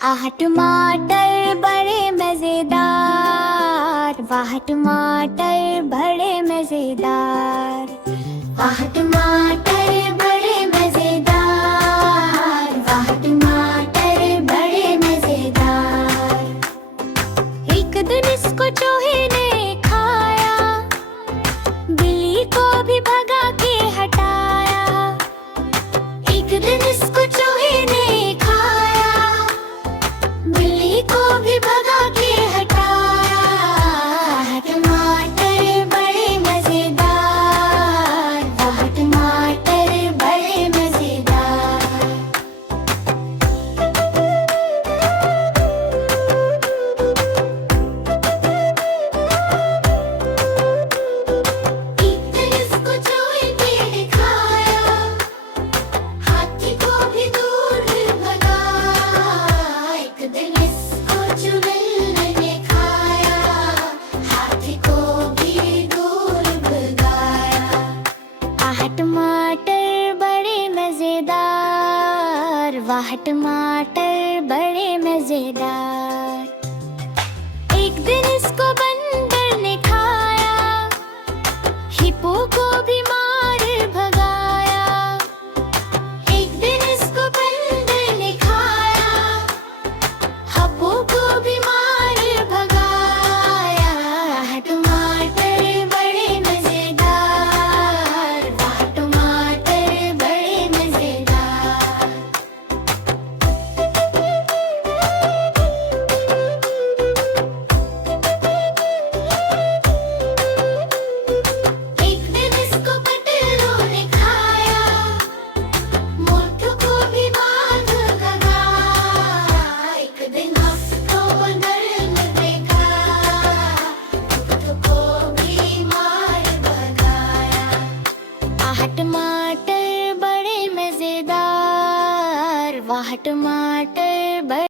आह टमाटर बड़े मजेदार, वाह टमाटर बड़े मजेदार। वाह टमाटर बड़े मजेदार, वाह टमाटर बड़े मजेदार। एक दिन इसको चूहे ने खाया, बिल्ली को भी भगा के हटाया। एक दिन इसको चूहे ने खाया, बिल्ली को भी भगा के हटाया। टमाटर बड़े मजेदार, वाह टमाटर बड़े मजेदार। एक दिन इसको चूहे ने खाया, हाथी को भी दूर भगाया। एक दिन इसको चुड़ैल ने खाया, हाथी को भी दूर भगाया। आह टमाटर बड़े मजेदार, वाह टमाटर बड़े मजेदार। एक दिन इसको बंदर ने खाया, हिप्पो को भी मार भगाया। एक दिन इसको बंदर ने खाया, हिप्पो को भी मार भगाया। टमाटर बड़े मजेदार, वाह टमाटर बड़े मजेदार। एक दिन इसको पतलू ने खाया, मोटू को भी बांध गया। एक दिन उसको बंदर ने देखा, मोटू को भी मार भगाया। आह टमाटर बड़े मजेदार, वाह टमाटर बड़े